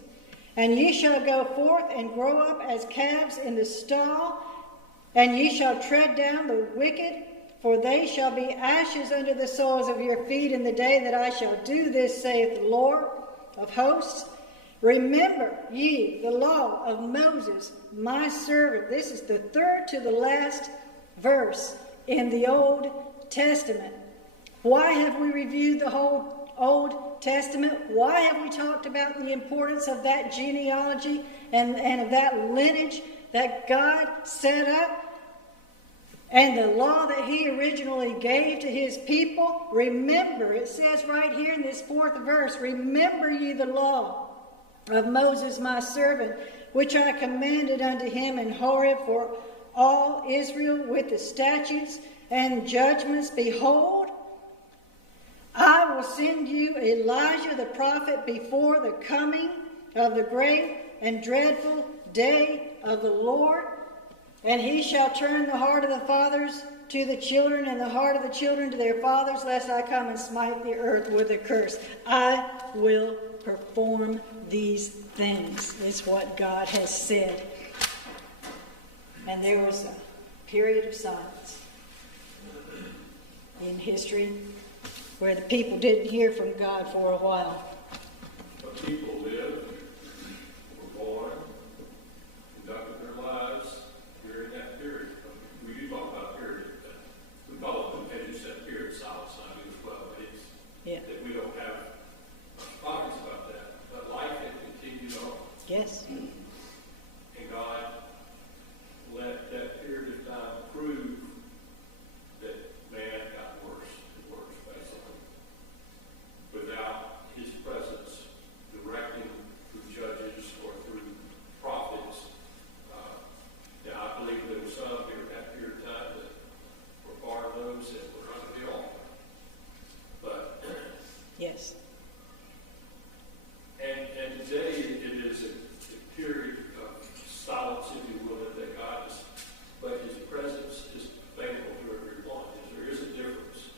And ye shall go forth and grow up as calves in the stall, and ye shall tread down the wicked, for they shall be ashes under the soles of your feet in the day that I shall do this, saith the Lord of hosts. Remember ye the law of Moses, my servant. This is the third to the last verse in the Old Testament. Why have we reviewed the whole Old Testament? Why have we talked about the importance of that genealogy and of that lineage that God set up? And the law that he originally gave to his people? Remember, it says right here in this 4th verse, remember ye the law of Moses my servant, which I commanded unto him in Horeb for all Israel with the statutes and judgments. Behold, I will send you Elijah the prophet before the coming of the great and dreadful day of the Lord. And he shall turn the heart of the fathers to the children, and the heart of the children to their fathers, lest I come and smite the earth with a curse. I will perform these things, is what God has said. And there was a period of silence in history where the people didn't hear from God for a while. The people lived, were born, conducted their lives during that period. We do talk about period. We call it the Pentecost period, silence, 12 days. Yeah. That we don't have a spot Yes. And today it is a period of silence, if you will, that God is, but His presence is available to everyone. There is a difference.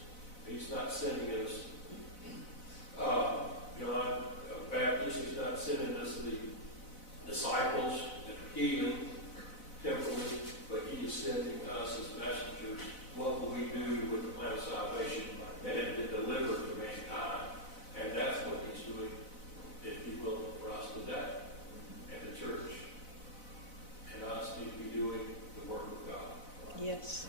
He's not sending us John Baptist. He's not sending us the disciples and healing temperament, but He is sending us as messengers. What will we do with the plan of salvation and it deliver to mankind? And that's what He's doing, if you will, for us today, and the church. And us need to be doing the work of God. Yes.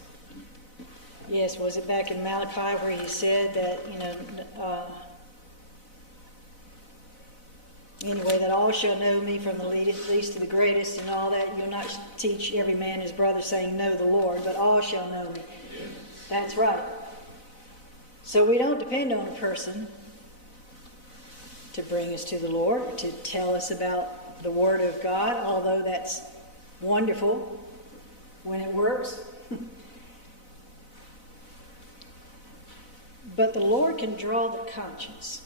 Yes, was it back in Malachi where he said that, anyway, that all shall know me from the least to the greatest and all that. You'll not teach every man his brother saying, know the Lord, but all shall know me. Yeah. That's right. So we don't depend on a person to bring us to the Lord, to tell us about the Word of God, although that's wonderful when it works. But the Lord can draw the conscience.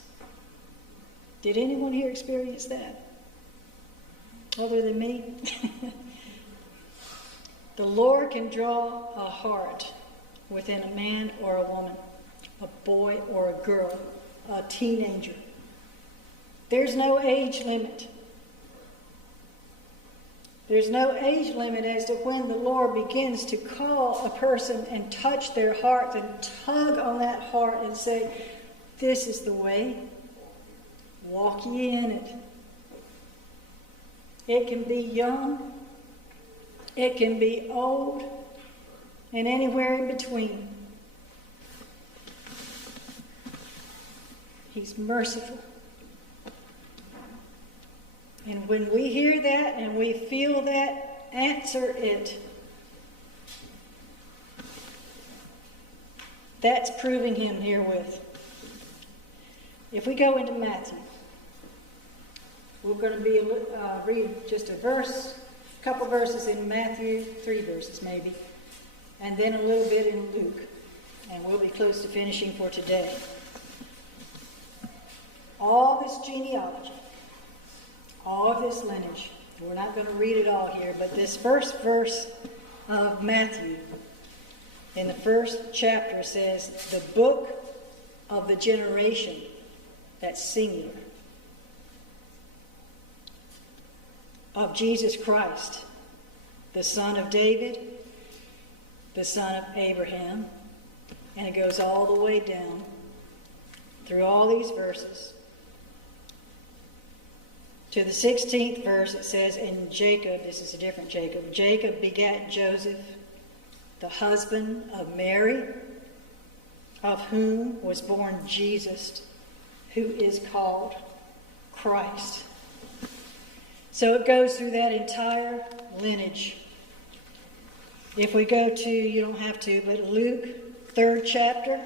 Did anyone here experience that? Other than me? The Lord can draw a heart within a man or a woman, a boy or a girl, a teenager. There's no age limit. There's no age limit as to when the Lord begins to call a person and touch their heart and tug on that heart and say, this is the way. Walk ye in it. It can be young. It can be old. And anywhere in between. He's merciful. And when we hear that and we feel that, answer it. That's proving Him herewith. If we go into Matthew, we're going to read just a couple verses in Matthew, 3 verses maybe, and then a little bit in Luke, and we'll be close to finishing for today. All this genealogy, all of this lineage, we're not going to read it all here, but this first verse of Matthew, in the first chapter, says, the book of the generation, that's singular, of Jesus Christ, the son of David, the son of Abraham, and it goes all the way down through all these verses. To the 16th verse, it says, and Jacob, this is a different Jacob, Jacob begat Joseph, the husband of Mary, of whom was born Jesus, who is called Christ. So it goes through that entire lineage. If we go to, you don't have to, but Luke, 3rd chapter.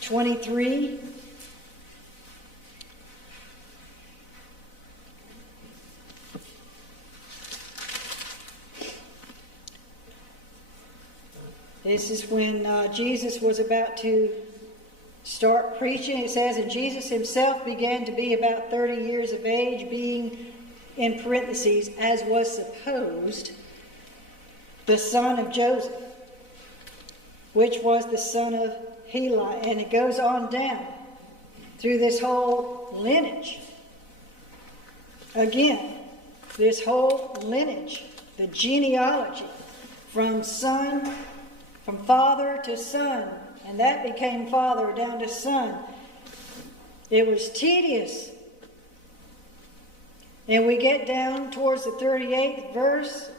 (23). This is when Jesus was about to start preaching. It says, and Jesus himself began to be about 30 years of age, being, in parentheses, as was supposed, the son of Joseph, which was the son of Heli. And it goes on down through this whole lineage. Again, this whole lineage, the genealogy, from father to son, and that became father down to son. It was tedious. And we get down towards the 38th verse,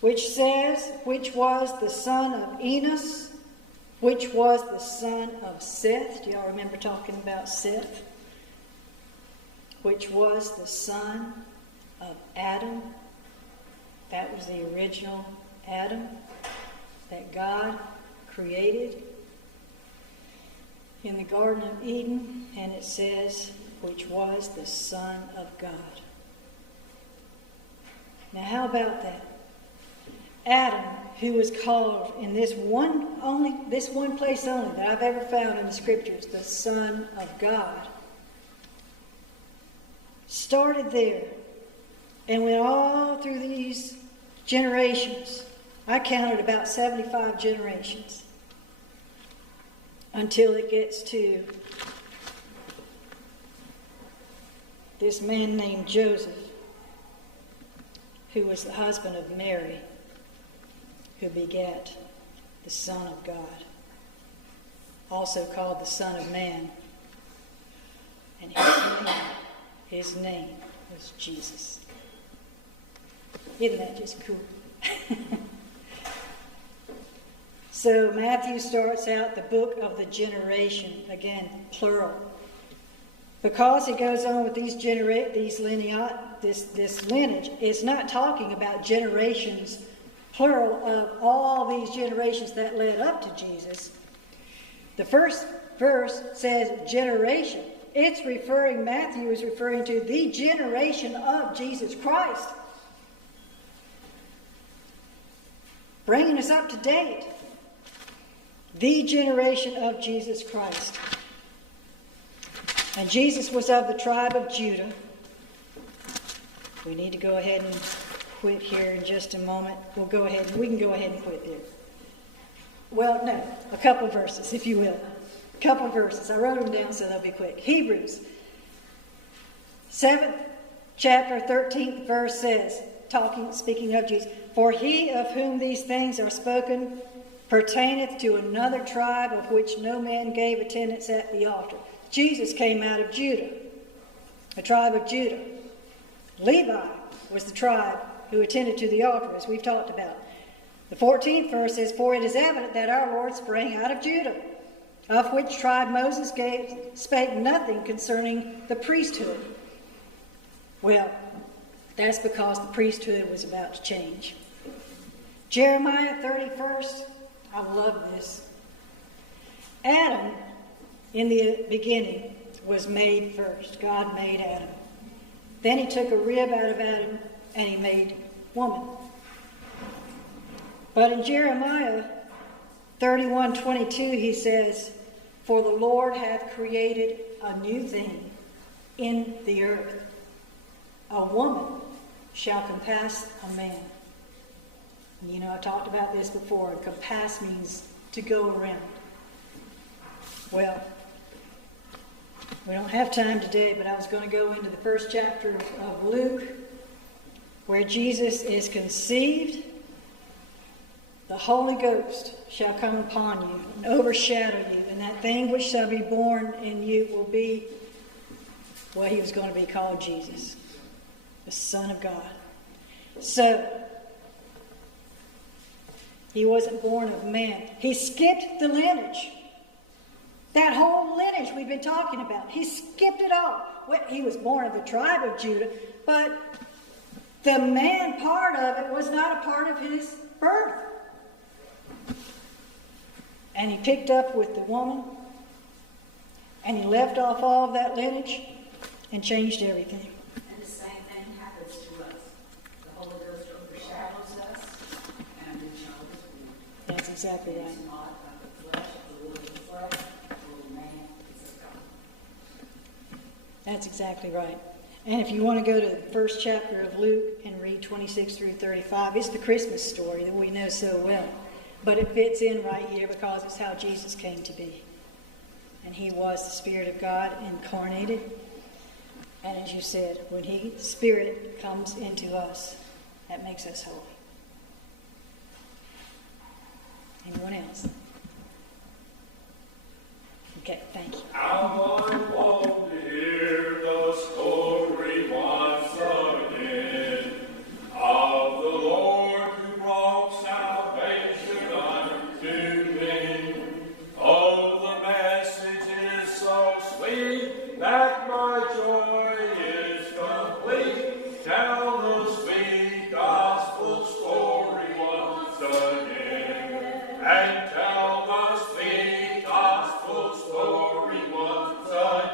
which says, which was the son of Enos, which was the son of Seth. Do y'all remember talking about Seth? Which was the son of Adam. That was the original Adam that God created in the Garden of Eden. And it says, which was the Son of God. Now how about that? Adam, who was called in this one place only that I've ever found in the scriptures, the Son of God, started there and went all through these generations. I counted about 75 generations until it gets to this man named Joseph, who was the husband of Mary, who begat the Son of God, also called the Son of Man. And his name was Jesus. Isn't that just cool? So Matthew starts out the book of the generation, again, plural. Because he goes on with this lineage, it's not talking about generations, plural, of all these generations that led up to Jesus. The first verse says generation. Matthew is referring to the generation of Jesus Christ. Bringing us up to date. The generation of Jesus Christ. And Jesus was of the tribe of Judah. We need to go ahead and quit here in just a moment. We can go ahead and quit there. Well, no, a couple verses, if you will. A couple verses. I wrote them down so they'll be quick. Hebrews 7th chapter 13th verse says, speaking of Jesus, for he of whom these things are spoken pertaineth to another tribe of which no man gave attendance at the altar. Jesus came out of Judah, a tribe of Judah. Levi was the tribe who attended to the altar, as we've talked about. The 14th verse says, for it is evident that our Lord sprang out of Judah, of which tribe Moses spake nothing concerning the priesthood. Well, that's because the priesthood was about to change. Jeremiah 31st, I love this. Adam, in the beginning, was made first. God made Adam. Then he took a rib out of Adam and he made woman. But in Jeremiah 31:22 he says, for the Lord hath created a new thing in the earth. A woman shall compass a man. You know, I talked about this before. Compass means to go around. Well, we don't have time today, but I was going to go into the first chapter of Luke, where Jesus is conceived. The Holy Ghost shall come upon you and overshadow you, and that thing which shall be born in you will be what he was going to be called Jesus, the Son of God. So, he wasn't born of man. He skipped the lineage. That whole lineage we've been talking about. He skipped it all. Well, he was born of the tribe of Judah, but the man part of it was not a part of his birth. And he picked up with the woman, and he left off all of that lineage and changed everything. And the same thing happens to us. The Holy Ghost overshadows us, and the child is born. That's exactly right. It's not of the flesh, the will of the flesh, the will of man, it's of God. That's exactly right. And if you want to go to the first chapter of Luke and read 26 through 35, it's the Christmas story that we know so well. But it fits in right here because it's how Jesus came to be. And he was the Spirit of God incarnated. And as you said, when Spirit comes into us, that makes us holy. Anyone else? Okay, thank you. How I long to hear the story once again of the Lord who brought salvation unto me. Oh, the message is so sweet that my joy is complete. Tell the sweet gospel story once again, and tell the sweet gospel story once again.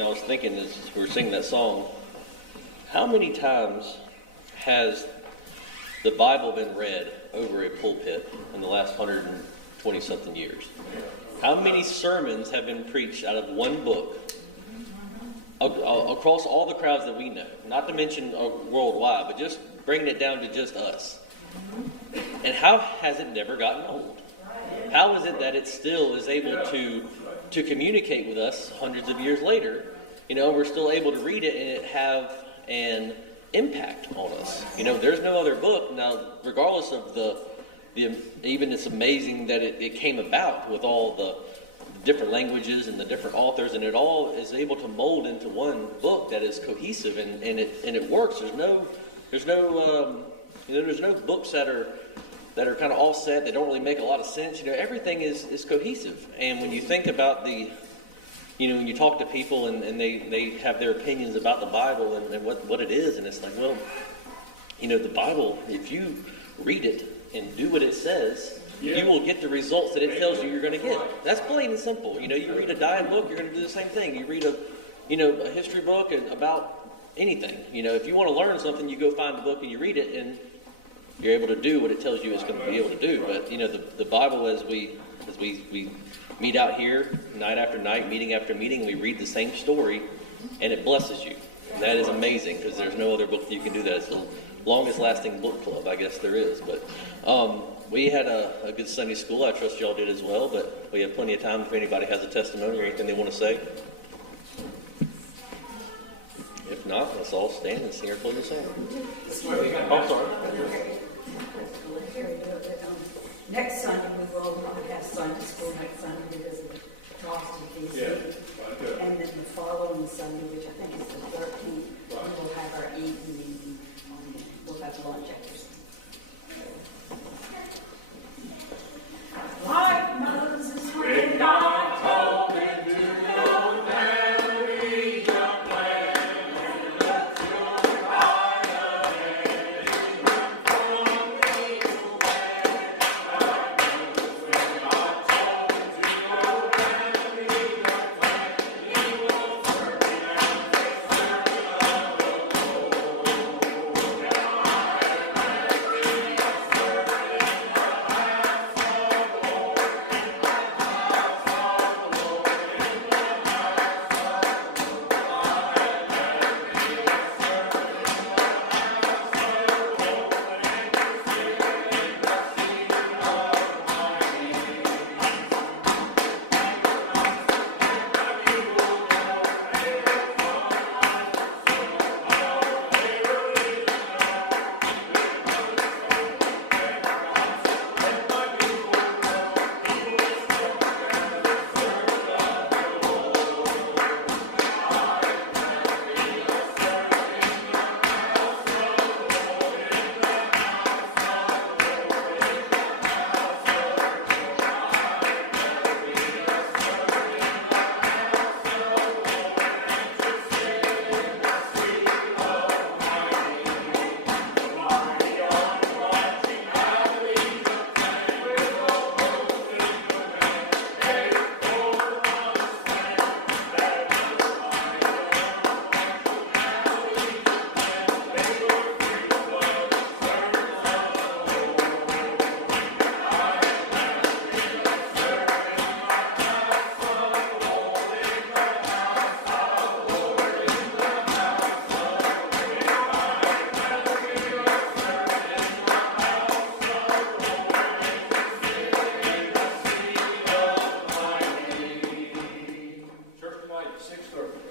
I was thinking as we were singing that song, how many times has the Bible been read over a pulpit in the last 120-something years? How many sermons have been preached out of one book across all the crowds that we know? Not to mention worldwide, but just bringing it down to just us. And how has it never gotten old? How is it that it still is able to communicate with us hundreds of years later? We're still able to read it and it have an impact on us. There's no other book now, regardless of the even it's amazing that it came about with all the different languages and the different authors, and it all is able to mold into one book that is cohesive and it works. There's no books that are kind of all set. They don't really make a lot of sense. Everything is cohesive. And when you think about when you talk to people and they have their opinions about the Bible and what it is, and it's like, well, the Bible, if you read it and do what it says, you will get the results that it tells you you're going to get. That's plain and simple. You read a diet book, you're going to do the same thing. You read a history book about anything. If you want to learn something, you go find the book and you read it, and you're able to do what it tells you it's going to be able to do. But the Bible, as we meet out here night after night, meeting after meeting, we read the same story, and it blesses you. That is amazing, because there's no other book that you can do that. It's the longest lasting book club, I guess there is. But we had a good Sunday school. I trust y'all did as well. But we have plenty of time if anybody has a testimony or anything they want to say. If not, let's all stand and sing our closing song. Oh, sorry. Next Sunday, we will have Sunday school next Sunday because of Charleston, D.C. And then the following Sunday, which I think is the 13th, we will have our evening meeting. We'll have lunch after Sunday. Like Moses when God told him to go down Egypt land.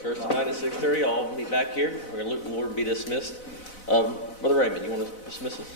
Church tonight at 6:30. I'll meet back here. We're going to look the Lord and be dismissed. Brother Raymond, you want to dismiss us?